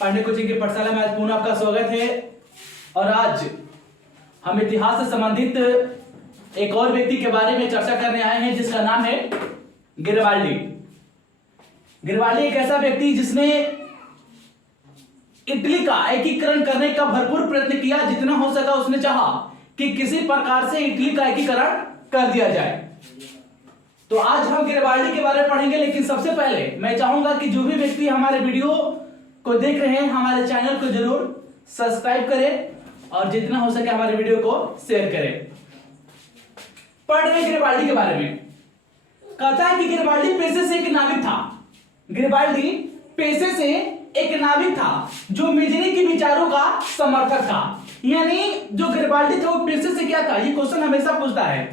Pandey coaching की पाठशाला में आज पुनः आपका स्वागत है। और आज हम इतिहास से संबंधित एक और व्यक्ति के बारे में चर्चा करने आए हैं जिसका नाम है गरिबाल्डी। गरिबाल्डी एक ऐसा व्यक्ति जिसने इटली का एकीकरण करने का भरपूर प्रयत्न किया। जितना हो सका उसने चाहा कि किसी प्रकार से इटली का एकीकरण कर दिया जाए। तो आज हम गरिबाल्डी के बारे में पढ़ेंगे, लेकिन सबसे पहले मैं चाहूंगा कि जो भी व्यक्ति हमारे वीडियो को देख रहे हैं हमारे चैनल को जरूर सब्सक्राइब करें और जितना हो सके हमारे वीडियो को शेयर करें। पढ़ रहे गरिबाल्डी के बारे में। कहता है कि गरिबाल्डी पेशे से एक नाविक था। गरिबाल्डी पेशे से एक नाविक था जो मिजनी के विचारों का समर्थक था। यानी जो गरिबाल्डी था वो पेशे से क्या था, ये क्वेश्चन हमेशा पूछता है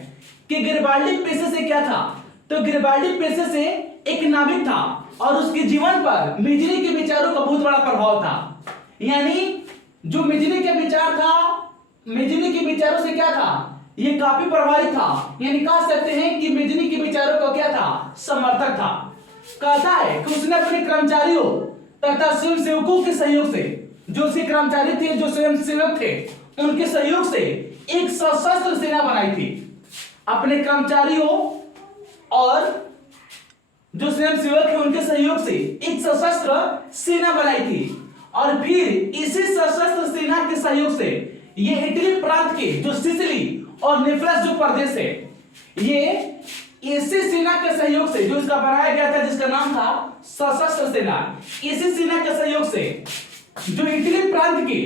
कि गरिबाल्डी पेशे से क्या था। तो गरिबाल्डी पेशे से एक नाविक था और उसके जीवन पर मिजनी के विचारों का बहुत बड़ा प्रभाव था। यानी जो मिजनी के विचार था, मिजनी के विचारों से क्या था, ये काफी प्रभावित था। यानी कह सकते हैं कि मिजनी के विचारों का क्या था, समर्थक था। कहता है कि उसने अपने कर्मचारियों तथा स्वयं सेवकों के सहयोग से, जो उसके कर्मचारी थे, जो स्वयं सेवक थे, उनके सहयोग से एक सशस्त्र सेना बनाई थी। अपने कर्मचारियों और जो स्वयं सेवक है उनके सहयोग से एक सशस्त्र सेना बनाई थी। और फिर इसी सशस्त्र सेना के सहयोग से ये इटली प्रांत के जो सिसिली और नेपल्स जो प्रदेश है, ये इसी सेना के सहयोग से जो इसका बनाया गया था, जिसका नाम था सशस्त्र सेना, इसी सेना के सहयोग से जो इटली प्रांत के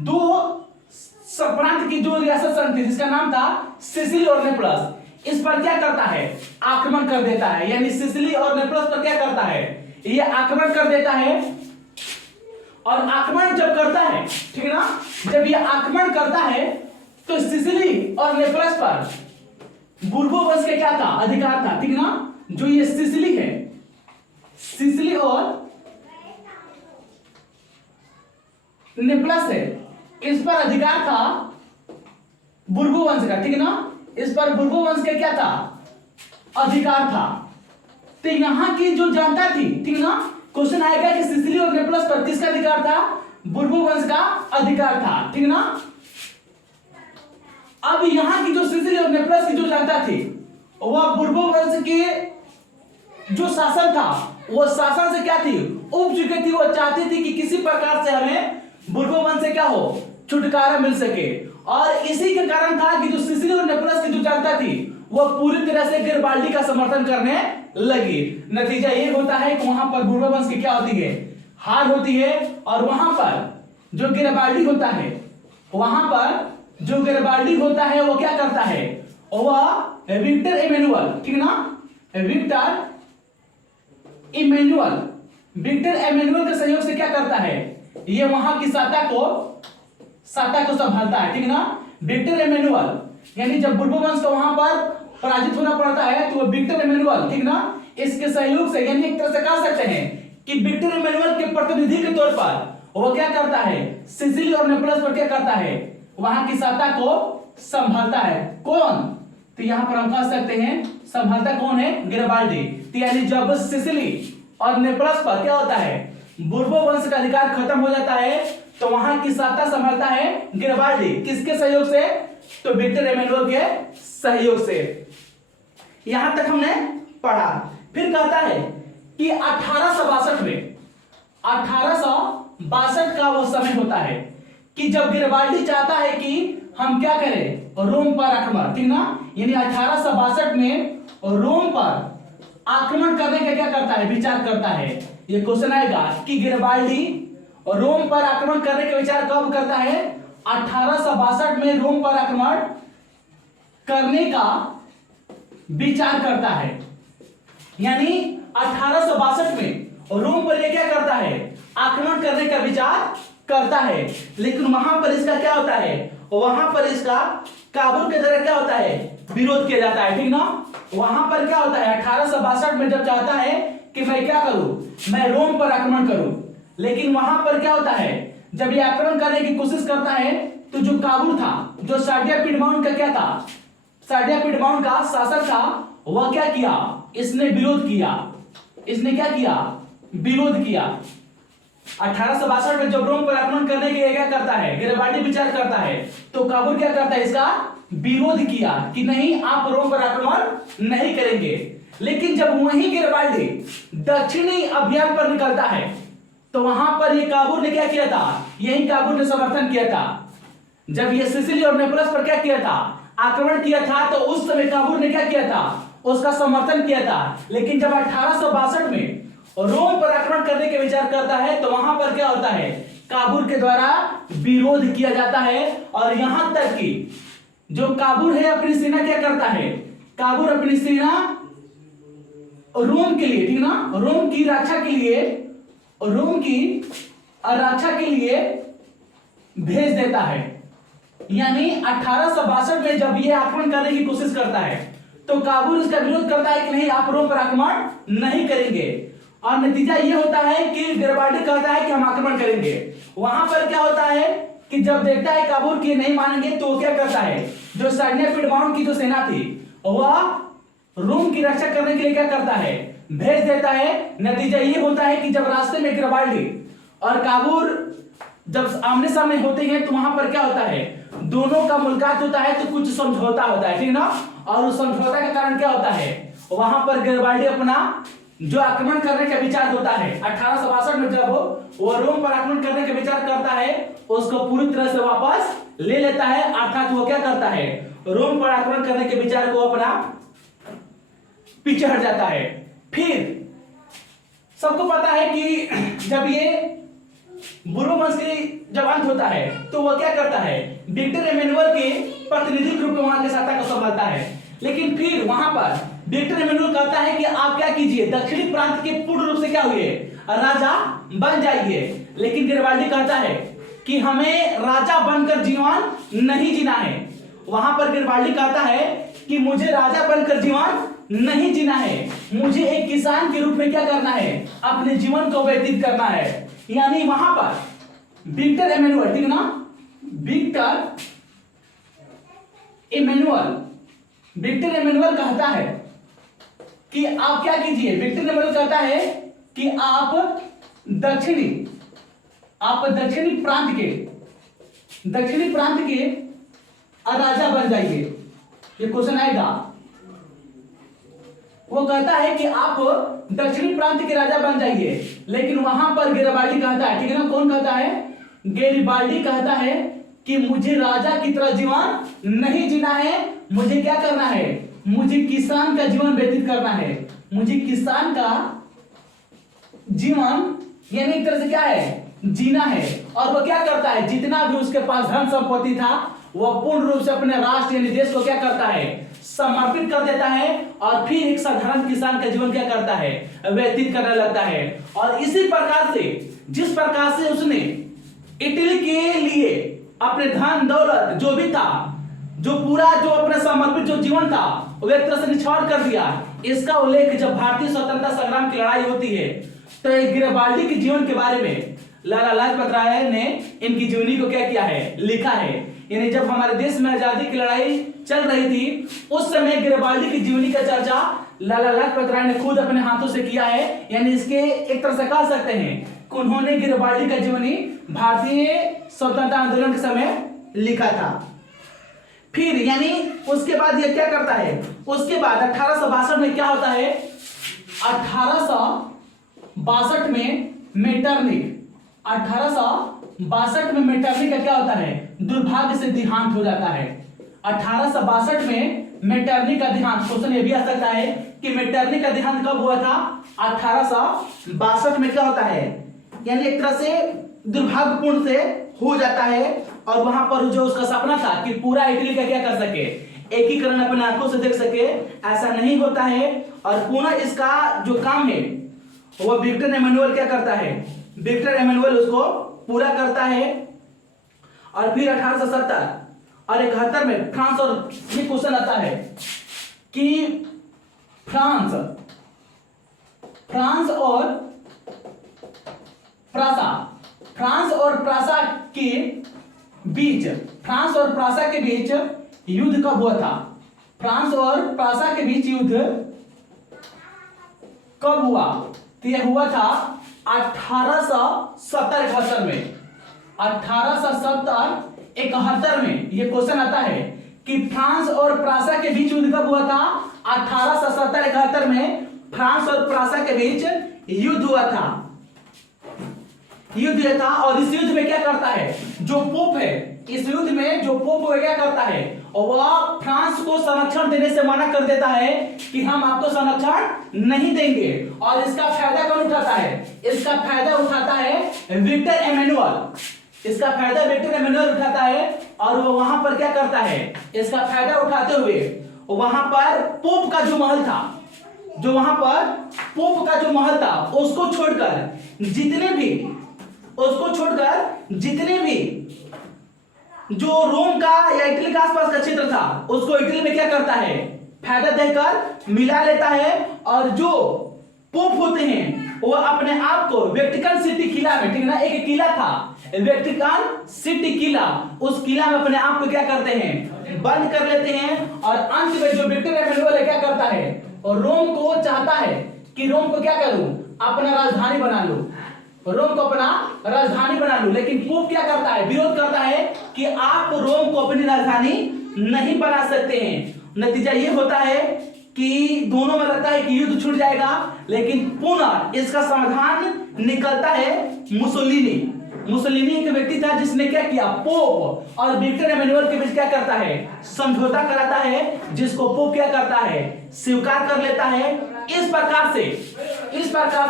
दो प्रांत की जो रियासत संघ थी, जिसका नाम था सिसिली और नेपल्स, इस पर क्या करता है, आक्रमण कर देता है। यानी सिसिली और नेपल्स पर क्या करता है, ये आक्रमण कर देता है। और आक्रमण जब करता है, ठीक है ना, जब ये आक्रमण करता है तो सिसिली और नेपल्स पर बुर्बो वंश का क्या था, अधिकार था, ठीक है ना। जो ये सिसिली है, सिसिली और नेपल्स है, इस पर अधिकार था बुर्बो वंश का, ठीक है ना। इस पर बुर्बो वंश का क्या था, अधिकार था। तो यहां की जो जनता थी, ठीक है ना, क्वेश्चन आएगा कि सिसिली और नेपल्स पर किसका अधिकार था, बुर्बो वंश का अधिकार था, ठीक है ना। अब यहां की जो सिसिली और नेपल्स की जो जनता थी वह बुर्बो वंश के जो शासन था, वो शासन से क्या थी, उब चुकी थी। वो चाहती थी कि किसी प्रकार से हमें बुर्बो वंश से क्या हो, छुटकारा मिल सके। और इसी के कारण था कि जो सिसिली और नेपल्स की जो जनता थी वह पूरी तरह से गरिबाल्डी का समर्थन करने लगी। नतीजा ये होता है कि वहां पर बुर्बो वंश की क्या होती है, हार होती है। और वहां पर जो गरिबाल्डी होता है, वहां पर जो गरिबाल्डी होता है वो क्या करता है, वह विक्टर इमैनुअल, ठीक है ना, विक्टर इमैनुअल के सहयोग से क्या करता है, ये वहां की सत्ता को संभालता है, ठीक है ना। विक्टर इमैनुअल, यानी जब बुर्बो वंश को वहां पर पराजित होना पड़ता है तो वो विक्टर इमैनुअल, ठीक ना, इसके सहयोग से, यानी एक तरह से कह सकते हैं कि विक्टर इमैनुअल के प्रतिनिधि के तौर पर वो क्या करता है, सिसिली और नेपल्स पर क्या करता है, वहां की सत्ता को संभालता है। कौन, तो यहां पर हम कह सकते हैं संभालता कौन है, गरिबाल्डी। तो यानी जब सिसिली और नेपल्स पर क्या होता है, बुर्बो वंश का अधिकार खत्म हो जाता है, तो वहां की सत्ता संभालता है गरिबाल्डी। किसके सहयोग से, तो विक्टर इमैनुअल के सहयोग से। यहां तक हमने पढ़ा। फिर कहता है कि 1862 में, 1862 का वो समय होता है कि जब गरिबाल्डी चाहता है कि हम क्या करें, रोम पर आक्रमण, ठीक ना। यानी 1862 में रोम पर आक्रमण करने का क्या करता है, विचार करता है। ये क्वेश्चन आएगा कि गरिबाल्डी रोम पर आक्रमण करने का विचार कब करता है, 1862 में रोम पर आक्रमण करने का विचार करता है। यानी 1862 में रोम पर ये क्या करता है, आक्रमण करने का विचार करता है। लेकिन वहां पर इसका क्या होता है, वहां पर इसका काबुल के द्वारा क्या होता है, विरोध किया जाता है, ठीक ना। वहां पर क्या होता है, 1862 में जब चाहता है कि मैं क्या करूं, मैं रोम पर आक्रमण करूं, लेकिन वहां पर क्या होता है, जब ये आक्रमण करने की कोशिश करता है तो जो काबुल था, जो साडिया पिडमाउंट का क्या था, साडिया पिडमाउंट का शासक था, वह क्या किया, इसने विरोध किया। इसने क्या किया, विरोध किया। 1862 में जब रोम पर आक्रमण करने के लिए क्या करता है, गैरिबाल्डी विचार करता है, तो काबुल क्या करता है, इसका विरोध किया कि नहीं, आप रोम पर आक्रमण नहीं करेंगे। लेकिन जब वही गैरिबाल्डी दक्षिणी अभियान पर निकलता है, तो वहां पर ये काबुल ने क्या किया था, यही काबुल ने समर्थन किया था। जब ये सिसिली और नेपलस पर क्या किया था, आक्रमण किया था, तो उस समय काबुल ने क्या किया था, उसका समर्थन किया था। लेकिन जब 1862 में रोम पर आक्रमण करने के विचार करता है, तो वहां पर क्या होता है, काबुल के द्वारा विरोध किया जाता है। और यहां तक कि जो काबुल है अपनी सेना क्या करता है, काबुल अपनी सेना रोम के लिए, ठीक ना, रोम की रक्षा के लिए, रोम की रक्षा के लिए भेज देता है। यानी 1862 में जब ये आक्रमण करने की कोशिश करता है, तो काबुल इसका विरोध करता है कि नहीं, आप रोम पर आक्रमण नहीं करेंगे। और नतीजा ये होता है कि गैरिबाल्डी कहता है कि हम आक्रमण करेंगे। वहां पर क्या होता है कि जब देखता है काबुल की नहीं मानेंगे, तो वो क्या करता है, जो सैन्य पीडमाउंट की जो सेना थी, वह रोम की रक्षा करने के लिए क्या करता है, भेज देता है। नतीजा ये होता है कि जब रास्ते में गैरिबाल्डी और काबुल जब आमने सामने होते हैं, तो वहां पर क्या होता है, दोनों का मुलाकात होता है, तो कुछ समझौता होता है, ठीक ना। और उस समझौता के कारण क्या होता है, वहां पर गैरिबाल्डी अपना जो आक्रमण करने का विचार होता है 1862 में, जब वो रोम पर आक्रमण करने का विचार करता है, उसको पूरी तरह से वापस ले लेता है। अर्थात वो क्या करता है, रोम पर आक्रमण करने के विचार को अपना पीछे हट जाता है। फिर सबको पता है कि जब ये बुरो वंश की जब अंत होता है, तो वह क्या करता है, विक्टर एमेनुअल के प्रतिनिधि रूप में वहां के सत्ता को संभालता है। लेकिन फिर वहां पर विक्टर एमेनुअल कहता है कि आप क्या कीजिए, दक्षिणी प्रांत के पूर्ण रूप से क्या हुए, राजा बन जाइए। लेकिन गैरिबाल्डी कहता है कि हमें राजा बनकर जीवन नहीं जीना है। वहां पर गैरिबाल्डी कहता है कि मुझे राजा बनकर जीवन नहीं जीना है, मुझे एक किसान के रूप में क्या करना है, अपने जीवन को व्यतीत करना है। यानी वहां पर विक्टर एमेनुअल, ठीक ना, विक्टर एमेनुअल कहता है कि आप क्या कीजिए, विक्टर एमेनुअल कहता है कि आप दक्षिणी प्रांत के राजा बन जाइए। ये क्वेश्चन आएगा। वो कहता है कि आप दक्षिणी प्रांत के राजा बन जाइए। लेकिन वहां पर गैरिबाल्डी कहता है, ठीक है ना, कौन कहता है, गैरिबाल्डी कहता है कि मुझे राजा की तरह जीवन नहीं जीना है, मुझे क्या करना है, मुझे किसान का जीवन व्यतीत करना है, मुझे किसान का जीवन यानी एक तरह से क्या है, जीना है। और वो क्या करता है, जितना भी उसके पास धन संपत्ति था, वह पूर्ण रूप से अपने राष्ट्र यानी देश को क्या करता है, समर्पित कर देता है। और फिर एक साधारण किसान का जीवन क्या करता है, व्यतीत करने लगता है। और इसी प्रकार से जिस प्रकार से उसने इटली के लिए अपने धन दौलत जो भी था, जो पूरा जो अपना समर्पित जो जीवन था, वो एक तरह से निछावर कर दिया। इसका उल्लेख जब भारतीय स्वतंत्रता संग्राम की लड़ाई होती है, तो गैरिबाल्डी के जीवन के बारे में लाला लाजपत राय ने इनकी जीवनी को क्या किया है, लिखा है। यानी जब हमारे देश में आजादी की लड़ाई चल रही थी, उस समय गैरिबाल्डी की जीवनी का चर्चा लाला लाजपत राय ने खुद अपने हाथों से किया है। यानी इसके एक तरह से कह सकते हैं कि उन्होंने गैरिबाल्डी का जीवनी भारतीय स्वतंत्रता आंदोलन के समय लिखा था। फिर यानी उसके बाद ये क्या करता है, उसके बाद 1862 में क्या होता है, 1862 में मेटरनिक का क्या होता है, दुर्भाग्य से देहांत हो जाता है। 1862 में मेटरनिक का देहांत, क्वेश्चन ये भी आ सकता है कि मेटरनिक का देहांत कब हुआ था, 1862 में क्या होता है, यानी एक तरह से दुर्भाग्यपूर्ण से हो जाता है। और वहां पर जो उसका सपना था कि पूरा इटली का क्या कर सके, एकीकरण अपने आंखों से देख सके, ऐसा नहीं होता है। और पुनः इसका जो काम है वो विक्टर एमेनुअल क्या करता है, विक्टर एमेनुअल उसको पूरा करता है। और फिर 1870 और 71 में फ्रांस, और ये क्वेश्चन आता है कि फ्रांस और प्रासा के बीच युद्ध कब हुआ था, फ्रांस और प्रासा के बीच युद्ध कब हुआ, तो यह हुआ था 1870-71 में, 1870-71 में ये क्वेश्चन आता है कि फ्रांस और प्रासा के बीच युद्ध कब हुआ था? 1870-71 में फ्रांस और प्रासा के बीच युद्ध हुआ था, युद्ध था। और इस युद्ध में क्या करता है जो पोप है, इस युद्ध में जो पोप है क्या करता है, और वह फ्रांस को संरक्षण देने से मना कर देता है कि हम आपको संरक्षण नहीं देंगे। और इसका फायदा कौन उठाता है? इसका फायदा उठाता है विक्टर एमेनुअल, इसका फायदा विक्टर एमेनुअल उठाता है। और वो वहां पर क्या करता है, इसका फायदा उठाते हुए वहां पर पोप का जो महल था, जो वहां पर पोप का जो महल था उसको छोड़कर जितने भी जो रोम का या इटली के आसपास का क्षेत्र था उसको इटली में क्या करता है, फायदा देकर मिला लेता है। और जो पोप होते हैं वो अपने आप को वेटिकन सिटी किला में, ठीक ना, एक किला था वेटिकन सिटी किला, उस किला में अपने आप को क्या करते हैं, बंद कर लेते हैं। और अंत में जो विक्टर एमेनुअल है क्या करता है, और रोम को चाहता है कि रोम को क्या करूं, अपना राजधानी बना लूं, रोम को अपना राजधानी बना लूं। लेकिन पोप क्या करता है, विरोध करता है कि आप रोम को अपनी राजधानी नहीं बना सकते हैं। नतीजा ये होता है कि दोनों में लगता है कि युद्ध छूट जाएगा, लेकिन पुनः इसका समाधान निकलता है मुसोलिनी। मुसोलिनी एक व्यक्ति था जिसने क्या किया, पोप और विक्टर एमेनुअल के बीच क्या करता है, समझौता कराता है, जिसको पोप क्या करता है, स्वीकार कर लेता है। इस प्रकार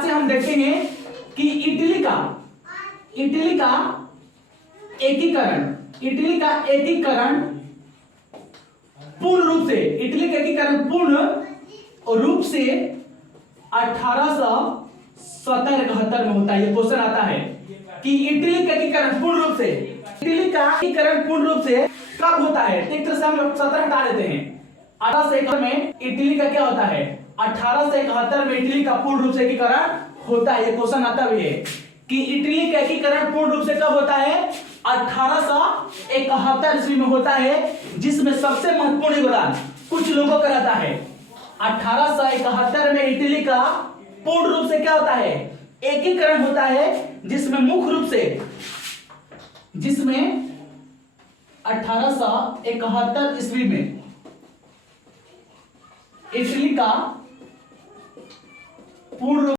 से हम देखते हैं कि इटली का एकीकरण पूर्ण रूप से 1870-71 में होता है। ये क्वेश्चन आता है कि इटली का एकीकरण पूर्ण रूप से कब होता है? एक तरह से हम 17 हटा देते हैं, 1871 में इटली का क्या होता है, 1871 में इटली का पूर्ण रूप से एकीकरण होता है। ये क्वेश्चन आता भी है कि इटली का एकीकरण पूर्ण रूप से कब होता है, 1871 ईस्वी में होता है, जिसमें सबसे महत्वपूर्ण योगदान कुछ लोगों का रहता है। 1871 में इटली का पूर्ण रूप से क्या होता है, एकीकरण होता है, जिसमें मुख्य रूप से 1871 ईस्वी में इटली का पूर्ण